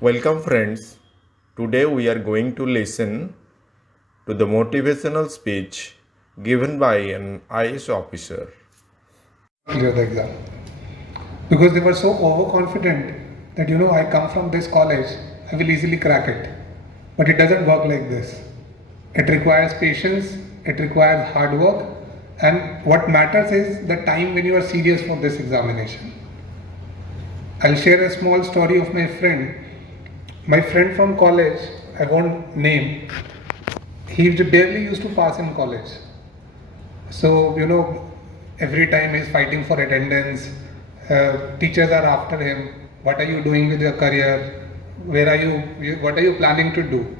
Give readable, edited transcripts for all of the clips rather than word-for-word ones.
Welcome friends. Today we are going to listen to the motivational speech given by an IAS officer. Clear the exam because they were so overconfident that I come from this college, I will easily crack it. But it doesn't work like this. It requires patience, it requires hard work, and what matters is the time when you are serious for this examination. I'll share a small story of my friend. My friend from college, I won't name, he barely used to pass in college. So, every time he's fighting for attendance, teachers are after him. What are you doing with your career? What are you planning to do?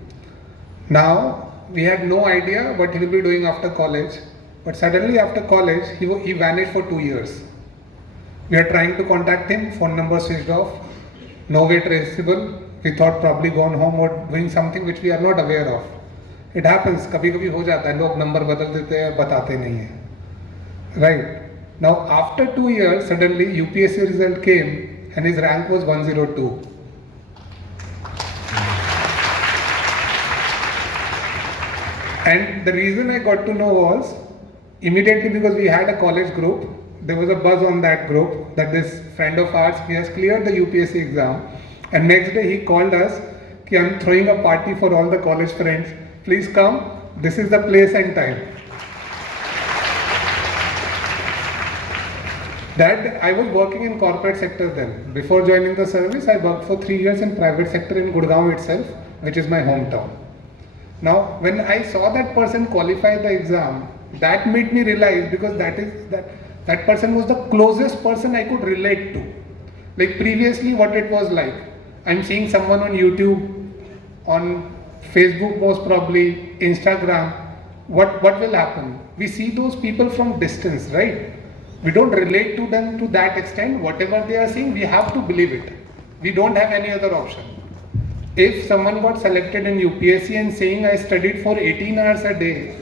Now, we had no idea what he will be doing after college. But suddenly after college, he vanished for 2 years. We are trying to contact him, phone number switched off, no way traceable. We thought probably gone home or doing something which we are not aware of. It happens, कभी कभी हो जाता है, लोग number बदल देते हैं, बताते नहीं हैं. Right. Now, after 2 years, suddenly UPSC result came and his rank was 102. And the reason I got to know was immediately because we had a college group, there was a buzz on that group that this friend of ours, he has cleared the UPSC exam. And next day he called us, कि I'm throwing a party for all the college friends. Please come. This is the place and time. That I was working in corporate sector then. Before joining the service, I worked for 3 years in private sector in Gurgaon itself, which is my hometown. Now, when I saw that person qualify the exam, that made me realize because that person was the closest person I could relate to. Like previously, what it was like, I'm seeing someone on YouTube, on Facebook, most probably Instagram. What will happen? We see those people from distance, right? We don't relate to them to that extent. Whatever they are saying, we have to believe it. We don't have any other option. If someone got selected in UPSC and saying I studied for 18 hours a day,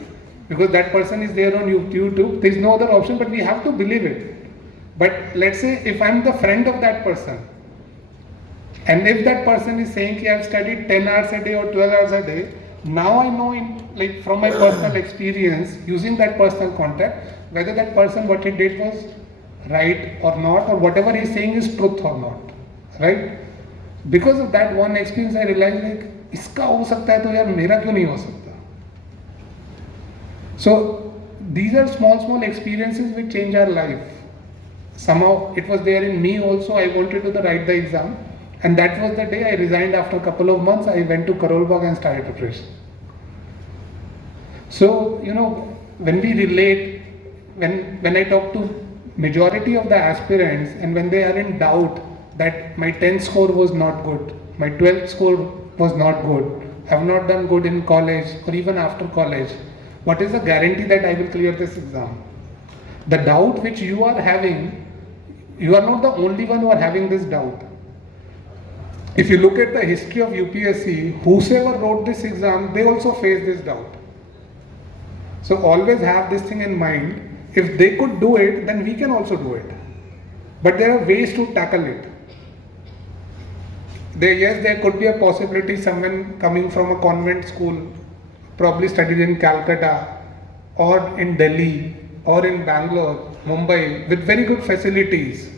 because that person is there on YouTube, there is no other option, but we have to believe it. But let's say if I'm the friend of that person, and if that person is saying I've studied 10 hours a day or 12 hours a day, now I know like from my personal experience, using that personal contact, whether that person what he did was right or not, or whatever he's saying is truth or not, right? Because of that one experience, I realized like इसका हो सकता है तो यार मेरा क्यों नहीं हो सकता? So these are small experiences which change our life. Somehow it was there in me also. I wanted to write the exam, and that was the day I resigned. After a couple of months, I went to Karol Bagh and started preparation. So when we relate, when I talk to majority of the aspirants, and when they are in doubt that my 10th score was not good, my 12th score was not good, I have not done good in college or even after college, what is the guarantee that I will clear this exam? The doubt which you are having, you are not the only one who are having this doubt. If you look at the history of UPSC, whosoever wrote this exam, they also face this doubt. So always have this thing in mind. If they could do it, then we can also do it. But there are ways to tackle it. There could be a possibility someone coming from a convent school, probably studied in Calcutta or in Delhi or in Bangalore, Mumbai, with very good facilities.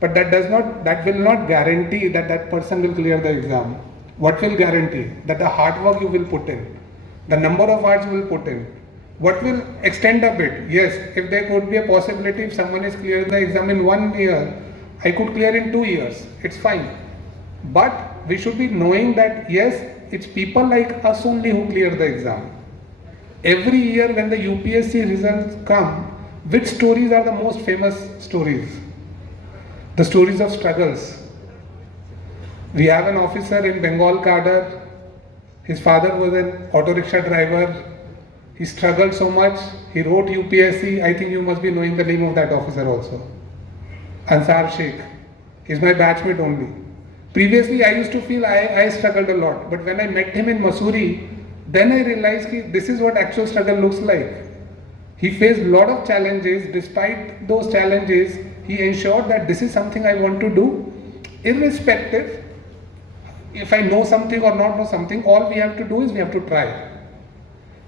But that will not guarantee that that person will clear the exam. What will guarantee? That the hard work you will put in, the number of hours you will put in. What will extend a bit? Yes, if there could be a possibility, if someone is clearing the exam in 1 year, I could clear in 2 years. It's fine. But we should be knowing that yes, it's people like us only who clear the exam. Every year when the UPSC results come, which stories are the most famous stories? The stories of struggles. We have an officer in Bengal cadre. His father was an auto rickshaw driver. He struggled so much. He wrote UPSC. I think you must be knowing the name of that officer also. Ansar Sheikh. He's my batchmate only. Previously, I used to feel I struggled a lot. But when I met him in Mussoorie, then I realized that this is what actual struggle looks like. He faced a lot of challenges. Despite those challenges, he ensured that this is something I want to do, irrespective if I know something or not know something, all we have to do is we have to try.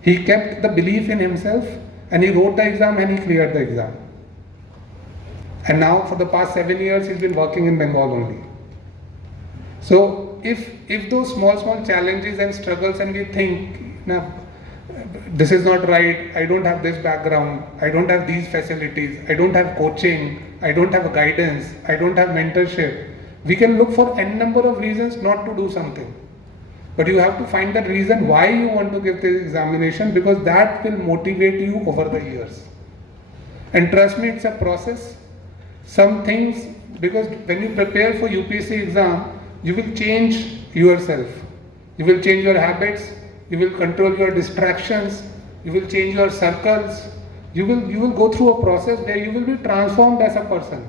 He kept the belief in himself and he wrote the exam and he cleared the exam. And now for the past 7 years he's been working in Bengal only. So if those small challenges and struggles, and we think, now this is not right, I don't have this background, I don't have these facilities, I don't have coaching, I don't have guidance, I don't have mentorship, we can look for n number of reasons not to do something. But you have to find that reason why you want to give this examination, because that will motivate you over the years. And trust me, it's a process. Some things, because when you prepare for UPSC exam, you will change yourself. You will change your habits, you will control your distractions, you will change your circles, you will go through a process where you will be transformed as a person.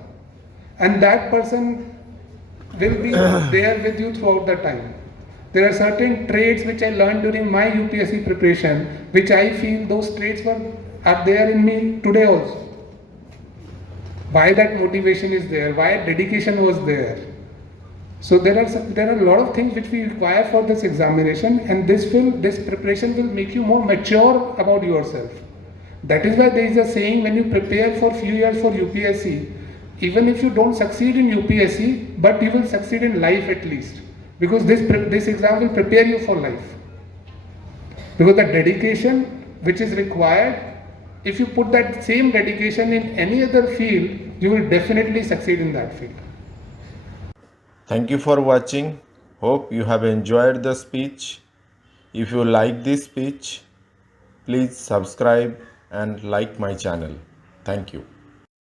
And that person will be there with you throughout the time. There are certain traits which I learned during my UPSC preparation, which I feel those traits are there in me today also. Why that motivation is there, why dedication was there. So there are a lot of things which we require for this examination, and this preparation will make you more mature about yourself. That is why there is a saying, when you prepare for few years for UPSC, even if you don't succeed in UPSC, but you will succeed in life at least, because this exam will prepare you for life. Because the dedication which is required, if you put that same dedication in any other field, you will definitely succeed in that field. Thank you for watching. Hope you have enjoyed the speech. If you like this speech, please subscribe and like my channel. Thank you.